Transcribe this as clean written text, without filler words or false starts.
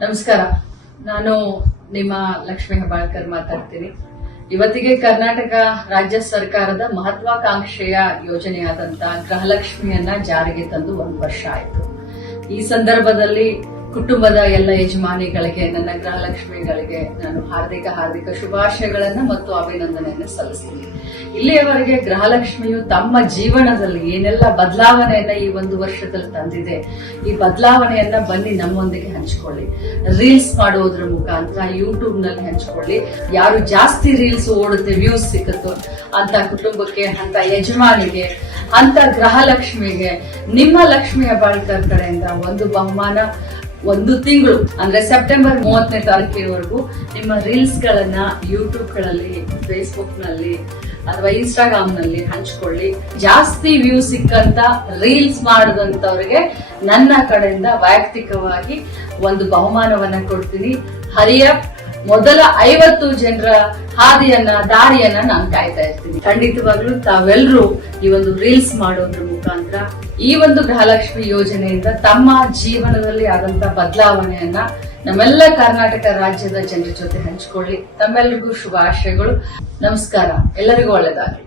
ನಮಸ್ಕಾರ. ನಾನು ನಿಮ್ಮ ಲಕ್ಷ್ಮೀ ಹೆಬ್ಬಾಳ್ಕರ್ ಮಾತಾಡ್ತೀನಿ. ಇವತ್ತಿಗೆ ಕರ್ನಾಟಕ ರಾಜ್ಯ ಸರ್ಕಾರದ ಮಹತ್ವಾಕಾಂಕ್ಷೆಯ ಯೋಜನೆಯಾದಂತ ಗೃಹಲಕ್ಷ್ಮಿಯನ್ನ ಜಾರಿಗೆ ತಂದು 1 ವರ್ಷ ಆಯಿತು. ಈ ಸಂದರ್ಭದಲ್ಲಿ ಕುಟುಂಬದ ಎಲ್ಲ ಯಜಮಾನಿಗಳಿಗೆ, ನನ್ನ ಗೃಹಲಕ್ಷ್ಮಿಗಳಿಗೆ ನಾನು ಹಾರ್ದಿಕ ಶುಭಾಶಯಗಳನ್ನ ಮತ್ತು ಅಭಿನಂದನೆಯನ್ನು ಸಲ್ಲಿಸ್ತೀನಿ. ಇಲ್ಲಿಯವರೆಗೆ ಗೃಹಲಕ್ಷ್ಮಿಯು ತಮ್ಮ ಜೀವನದಲ್ಲಿ ಏನೆಲ್ಲ ಬದಲಾವಣೆಯನ್ನ ಈ 1 ವರ್ಷದಲ್ಲಿ ತಂದಿದೆ, ಈ ಬದಲಾವಣೆಯನ್ನ ಬನ್ನಿ ನಮ್ಮೊಂದಿಗೆ ಹಂಚಿಕೊಳ್ಳಿ. ರೀಲ್ಸ್ ಮಾಡುವುದರ ಮುಖಾಂತರ ಯೂಟ್ಯೂಬ್ ನಲ್ಲಿ ಹಂಚಿಕೊಳ್ಳಿ. ಯಾರು ಜಾಸ್ತಿ ರೀಲ್ಸ್ ಓಡುತ್ತೆ, ವ್ಯೂಸ್ ಸಿಕ್ಕುತ್ತೋ ಅಂತ ಕುಟುಂಬಕ್ಕೆ, ಅಂತ ಯಜಮಾನಿಗೆ, ಅಂತ ಗೃಹಲಕ್ಷ್ಮಿಗೆ ನಿಮ್ಮ ಲಕ್ಷ್ಮಿ ಹೆಬ್ಬಾಳ್ಕರ್ ಕಡೆಯಿಂದ ಒಂದು ಬಹುಮಾನ 1 ತಿಂಗಳು ಅಂದ್ರೆ ಸೆಪ್ಟೆಂಬರ್ 30ನೇ ತಾರೀಕಿನವರೆಗೂ ನಿಮ್ಮ ರೀಲ್ಸ್ ಗಳನ್ನ ಯೂಟ್ಯೂಬ್ ಗಳಲ್ಲಿ, ಫೇಸ್ಬುಕ್ ನಲ್ಲಿ ಅಥವಾ ಇನ್ಸ್ಟಾಗ್ರಾಮ್ ನಲ್ಲಿ ಹಂಚ್ಕೊಳ್ಳಿ. ಜಾಸ್ತಿ ವ್ಯೂ ಸಿಕ್ಕಂತ ರೀಲ್ಸ್ ಮಾಡದಂತವ್ರಿಗೆ ನನ್ನ ಕಡೆಯಿಂದ ವೈಯಕ್ತಿಕವಾಗಿ ಒಂದು ಬಹುಮಾನವನ್ನ ಕೊಡ್ತೀನಿ. ಹರಿಯಪ್ ಮೊದಲ 50 ಜನರ ದಾರಿಯನ್ನ ನಾನು ಕಾಯ್ತಾ ಇರ್ತೀನಿ. ಖಂಡಿತವಾಗ್ಲೂ ತಾವೆಲ್ಲರೂ ಈ ಒಂದು ರೀಲ್ಸ್ ಮಾಡೋದ್ರ ಮುಖಾಂತರ ಈ ಒಂದು ಗೃಹಲಕ್ಷ್ಮಿ ಯೋಜನೆಯಿಂದ ತಮ್ಮ ಜೀವನದಲ್ಲಿ ಆದಂತ ಬದಲಾವಣೆಯನ್ನ ನಮ್ಮೆಲ್ಲ ಕರ್ನಾಟಕ ರಾಜ್ಯದ ಜನರ ಜೊತೆ ಹಂಚಿಕೊಳ್ಳಿ. ತಮ್ಮೆಲ್ಲರಿಗೂ ಶುಭಾಶಯಗಳು. ನಮಸ್ಕಾರ. ಎಲ್ಲರಿಗೂ ಒಳ್ಳೆಯದಾಗಲಿ.